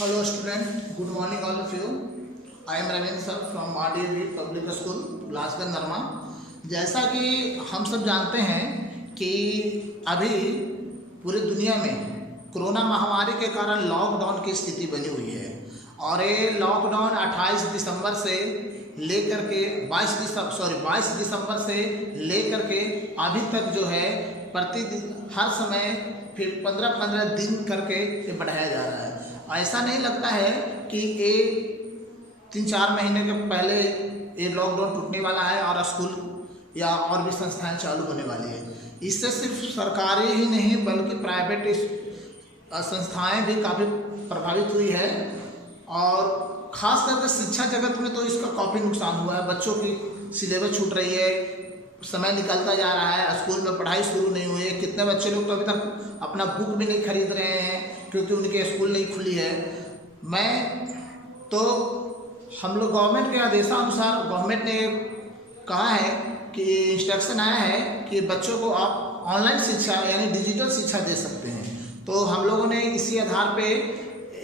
Hello student, good morning all of you. I am Ravindra sir from RDV Public School, Glasgow, Narma. जैसा कि हम सब जानते हैं कि अभी पूरी दुनिया में कोरोना महामारी के कारण लॉकडाउन की स्थिति बनी हुई है और ये लॉकडाउन 28 दिसंबर से लेकर के 22 दिसंबर से लेकर के अभी तक जो है प्रतिदिन हर समय फिर 15-15 दिन करके ये बढ़ाया जा रहा है। ऐसा नहीं लगता है कि ये 3-4 महीने के पहले ये लॉकडाउन टूटने वाला है और स्कूल या और भी संस्थाएं चालू होने वाली है। इससे सिर्फ सरकारी ही नहीं बल्कि प्राइवेट संस्थाएं भी काफ़ी प्रभावित हुई है और ख़ास करके शिक्षा जगत में तो इसका काफ़ी नुकसान हुआ है। बच्चों की सिलेबस छूट रही है, समय निकलता जा रहा है, स्कूल में पढ़ाई शुरू नहीं हुई है। कितने बच्चे लोग तो अभी तक अपना बुक भी नहीं खरीद रहे हैं क्योंकि उनके स्कूल नहीं खुली है। हम लोग गवर्नमेंट के आदेशानुसार गवर्नमेंट ने कहा है कि इंस्ट्रक्शन आया है कि बच्चों को आप ऑनलाइन शिक्षा यानी डिजिटल शिक्षा दे सकते हैं। तो हम लोगों ने इसी आधार पे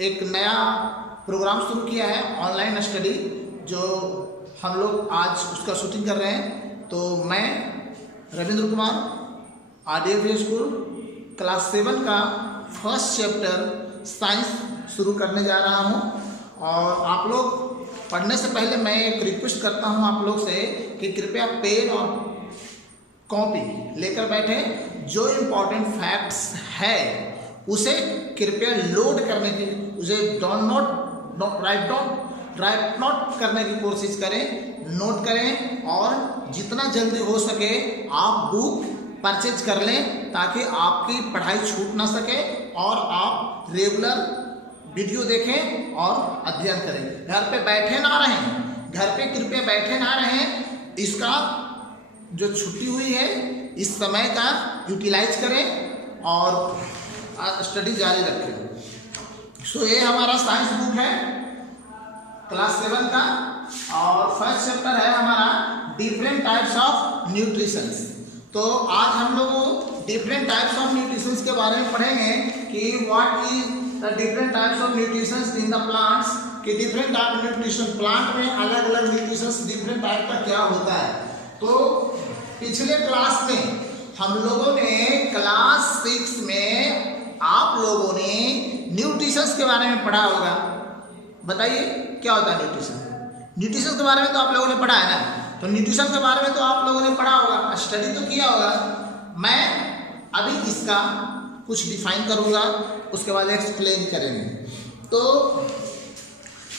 एक नया प्रोग्राम शुरू किया है, ऑनलाइन स्टडी, जो हम लोग आज उसका शूटिंग कर रहे हैं। तो मैं Ravindra Kumar RDV school class 7 का फर्स्ट चैप्टर साइंस शुरू करने जा रहा हूं और आप लोग पढ़ने से पहले मैं एक रिक्वेस्ट करता हूं आप लोग से कि कृपया पेन और कॉपी लेकर बैठें। जो इम्पोर्टेंट फैक्ट्स है उसे कृपया लोड करने की, उसे राइट नोट करने की कोशिश करें, नोट करें और जितना जल्दी हो सके आप बुक परचेज कर लें ताकि आपकी पढ़ाई छूट ना सके और आप रेगुलर वीडियो देखें और अध्ययन करें। घर पे बैठे ना रहें, घर पे कृपया बैठे ना रहें। इसका जो छुट्टी हुई है इस समय का यूटिलाइज करें और स्टडी जारी रखें। सो ये हमारा साइंस बुक है क्लास 7 का और फर्स्ट चैप्टर है हमारा डिफरेंट टाइप्स ऑफ न्यूट्रिशंस। तो आज हम लोग डिफरेंट टाइप्स ऑफ न्यूट्रिशंस के बारे में पढ़ेंगे कि what is the different types of nutritions in the plants, कि different type of nutrition plant में अलग अलग न्यूट्रिशंस डिफरेंट टाइप का क्या होता है। तो पिछले क्लास में हम लोगों ने क्लास 6 में आप लोगों ने न्यूट्रिशंस के बारे में पढ़ा होगा। बताइए क्या होता है न्यूट्रिशन? न्यूट्रिशन के बारे में तो आप लोगों ने पढ़ा है ना, तो न्यूट्रिशन के बारे में तो आप लोगों ने पढ़ा होगा, स्टडी तो किया होगा। मैं अभी इसका कुछ डिफाइन करूंगा, उसके बाद एक्सप्लेन करेंगे। तो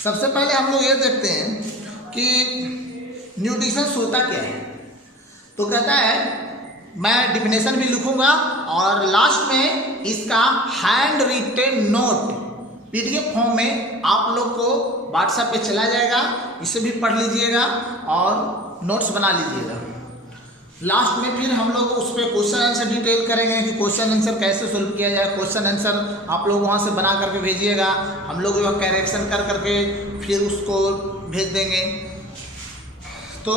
सबसे पहले हम लोग ये देखते हैं कि न्यूट्रिशन होता क्या है। तो कहता है, मैं डिफिनेशन भी लिखूंगा और लास्ट में इसका hand retain note PDF form में आप लोग को व्हाट्सएप पे चला जाएगा, इसे भी पढ़ लीजिएगा और नोट्स बना लीजिएगा। लास्ट में फिर हम लोग उस पर क्वेश्चन आंसर डिटेल करेंगे कि क्वेश्चन आंसर कैसे सोल्व किया जाए। क्वेश्चन आंसर आप लोग वहाँ से बना करके भेजिएगा, हम लोग वह करेक्शन कर करके फिर उसको भेज देंगे। तो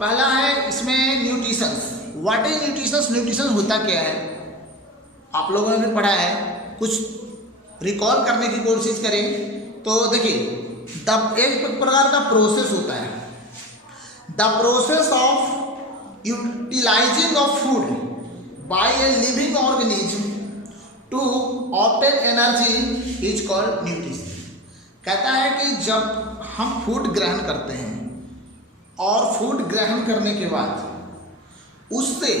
पहला है इसमें nutritions. What is nutritions? Nutrition होता क्या है आप लोगों ने भी पढ़ा है, कुछ रिकॉल करने की कोशिश करें। तो देखिए, एक प्रकार का प्रोसेस होता है, the process of utilising of food by a living organism to obtain energy is called nutrition. कहता है कि जब हम फूड ग्रहण करते हैं और फूड ग्रहण करने के बाद उससे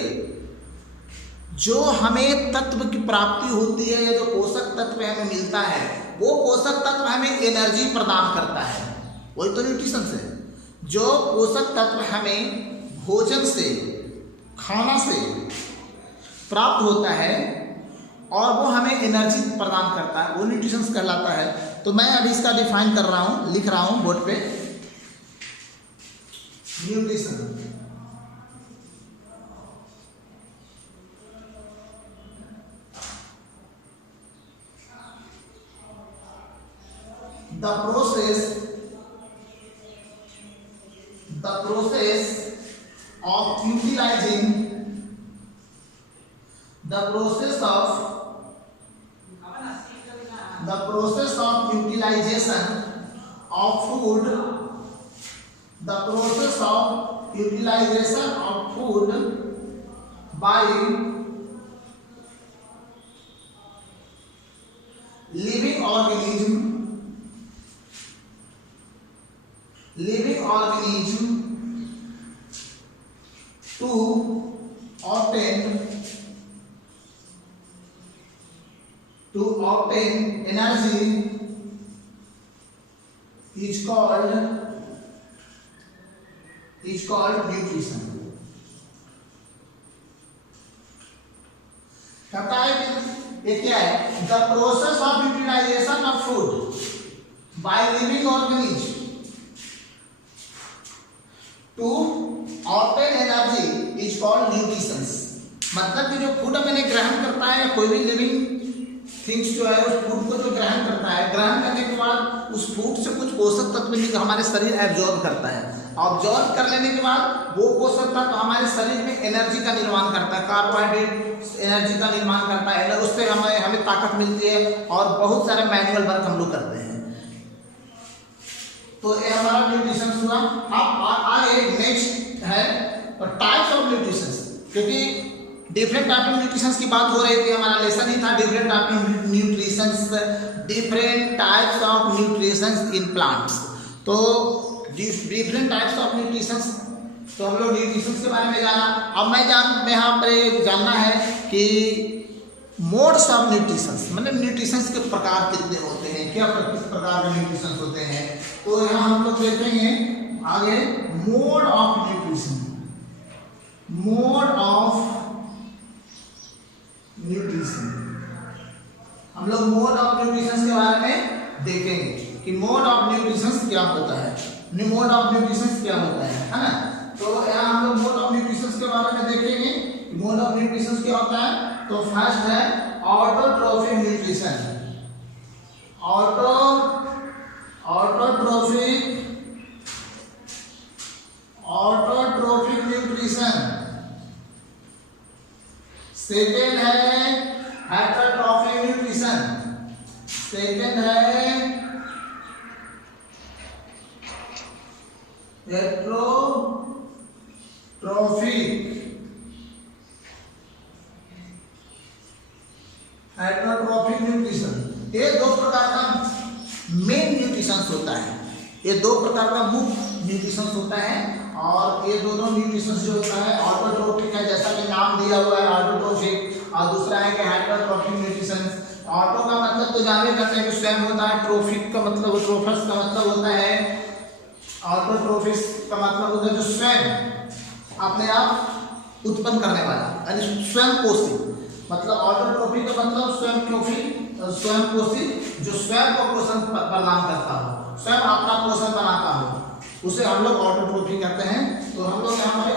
जो हमें तत्व की प्राप्ति होती है या जो पोषक तत्व हमें मिलता है, वो पोषक तत्व हमें एनर्जी प्रदान करता है, वही तो न्यूट्रिशन है। जो पोषक तत्व हमें भोजन से, खाना से प्राप्त होता है और वो हमें एनर्जी प्रदान करता है, वो न्यूट्रिशन कहलाता है। तो मैं अभी इसका डिफाइन कर रहा हूँ, लिख रहा हूँ बोर्ड पे। Nutrition, the process of utilizing the process of the process of utilization of food, the process of utilization of food by living organism to obtain energy is called nutrition. कहता है कि ये क्या है, the process of utilisation of food by living organism to obtain energy is called nutrition. मतलब कि जो food मैंने ग्रहण करता है, कोई भी लिविंग थिंग्स जो है उस फूड को जो ग्रहण करता है, ग्रहण करने के बाद उस फूड से कुछ पोषक तत्व हमारे शरीर एब्जॉर्ब करता है। ऑब्जॉर्व कर लेने के बाद वो पोषक तत्व हमारे शरीर में एनर्जी का निर्माण करता है, कार्बोहाइड्रेट एनर्जी का निर्माण करता है, उससे हमें ताकत मिलती है और बहुत सारे मैनुअल वर्क हम लोग करते हैं। तो ये हमारा न्यूट्रिशन हुआ। अब आगे नेक्स्ट है टाइप्स ऑफ न्यूट्रिशन, क्योंकि डिफरेंट टाइप ऑफ न्यूट्रिशन की बात हो रही थी, हमारा लेसन ही था different type of nutrition, different types of nutrition in plants. तो डिफरेंट टाइप्स ऑफ न्यूट्रिशन, तो हम लोग न्यूट्रिशन के बारे में जाना। अब मैं यहाँ पर जानना है कि मोड्स ऑफ न्यूट्रिशन, मतलब न्यूट्रिशन के प्रकार कितने होते हैं, क्या किस प्रकार के न्यूट्रिशन होते हैं। तो यहाँ हम लोग देखेंगे आगे mode of nutrition, mode of nutrition. हम लोग मोड ऑफ न्यूट्रिशन के बारे में देखेंगे कि मोड ऑफ न्यूट्रिशन क्या होता है, मोड ऑफ न्यूट्रिशन क्या होता है ना। तो यहाँ हम लोग मोड ऑफ न्यूट्रिशन के बारे में देखेंगे। मोड ऑफ न्यूट्रिशन क्या होता है, तो फर्स्ट है autotrophic nutrition. Autotrophic nutrition. Second है हेटरोट्रोफिक न्यूट्रिशन। सेकेंड है हेटरोट्रोफिक न्यूट्रिशन। ये दो प्रकार का मेन न्यूट्रिशन होता है, ये दो प्रकार का मुख्य न्यूट्रिशन होता है। और ये दोनों न्यूट्रिशन जो होता है ऑटोट्रोफिक है, जैसा कि नाम दिया हुआ है ऑटोट्रोफिक, और दूसरा है कि हेटरोट्रोफिक न्यूट्रिशन। ऑटो का मतलब तो जानते करते हैं कि स्वयं होता है, ट्रोफिक का मतलब, ट्रोफस का मतलब होता है, ऑटोट्रोफिस का मतलब होता है जो स्वयं अपने आप उत्पन्न करने वाला, यानी स्वयं पोषी। मतलब ऑटोट्रोफिक का मतलब स्वयं ट्रोफिक, स्वयं पोषी, जो स्वयं को पोषण प्रदान करता हो, स्वयं अपना पोषण बनाता हो, उसे हम लोग ऑटोट्रोफिक कहते हैं। तो हम लोग यहाँ पर